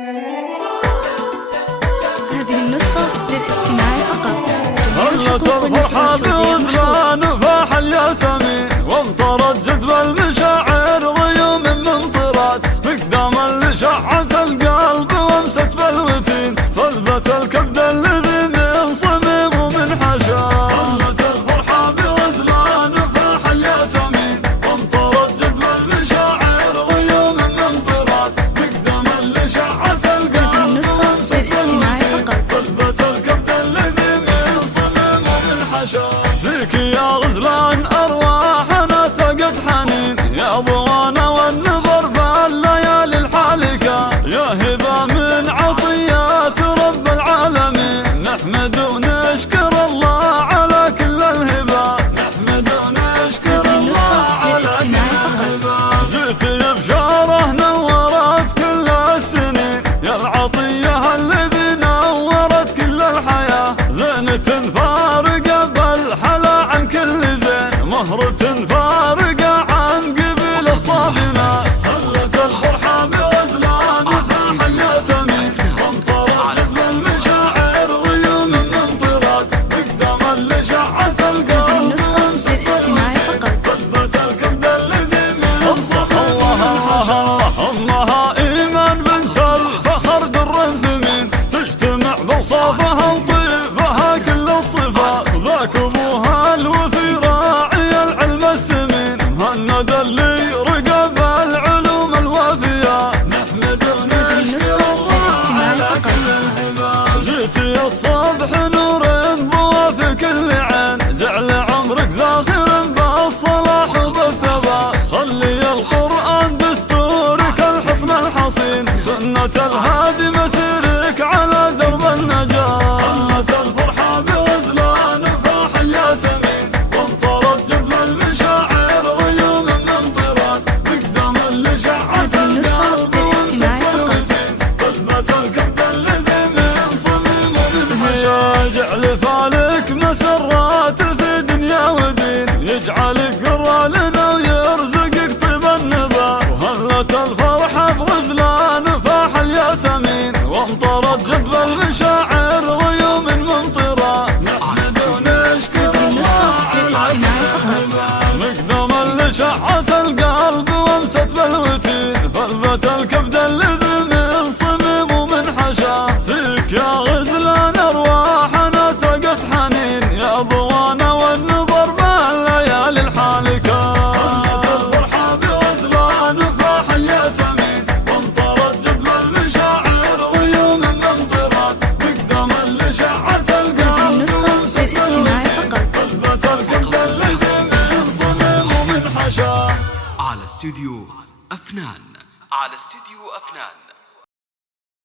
هذه النسخة للاستماع فقط. هلت الفرحة بغزلان فاح الياسمين، وانطرت جدوى المشاعر غيوم من طرات مقداما لشعة القلب وامست بالوتين فلذة الكبد الذي من صميم ومن حشا. هلت الفرحة بغزلان فاح الياسمين، وانطرت جدوى المشاعر غيوم من طرات مقداما لشعة القلب وامست بالوتين فلذة الكبد الذي من صميم ومن حشا. فيك يا غزلان أرواحنا تقت حنين، يا ضوانا والنظر بالليالي الحالكة، يا هبة من عطيات رب العالمين. نحمد ونشكر الله على كل الهبة، نحمد ونشكر الله على كل الهبة. جئت يا بشارة نورت كل السنين، يا العطية الذي نورت كل الحياة. زينة فارقة بالحلا عن كل زين، مهرة فارقة عن قبيل الصافنات. هلت الفرحة بغزلان فاح الياسمين، وانطرت جذب المشاعر غيوم من طرات مقداما لشعة القلب وامست بالوتين فلذة الكبد الذي من صميم. الله إيمان بنت الفخر در ثمين، تجتمع بوصافها وطيبها كل الصفات. ذاك ابوها الوفي راعي العلم السمين، مهند اللي رقب العلوم الوافية. نحمد ونشكر الله على كل الهبة. جيت يا الصبح نور ضوى في كل عين، جعل عمرك زاخر بالصلاح وبالثبات. خلي القرآن دستورك الحصن الحصين، سنة الهادي مسيرك على درب النجاة. هلت الفرحة بغزلان فاح الياسمين، وانطرت جدوى المشاعر غيوم من طرات مقداما لشعة القلب وامست بالوتين فلذة الكبد الذي من صميم ومن حشا. جعل فالك مسرات في دنيا ودين، يجعلك قرى لنا ويرزقك طيب النبات. وهلت الفرحة بغزلان فاح الياسمين، وانطرت جدوى المشاعر غيوم من طرات. نحمد ونشكر الله على كل الهبة. مقداما لشعة القلب وامست بالوتين فلذة الكبد الذي من صميم ومن حشا. فيك يا غزلان أرواحنا تقت حنين، يا ضوانا والنظر بالليالي الحالكة. هلت الفرحة بغزلان فاح الياسمين، وانطرت جدوى المشاعر غيوم من طرات مقداما لشعة القلب وامست بالوتين فلذة الكبد الذي من صميم ومن حشا. على استوديو أفنان.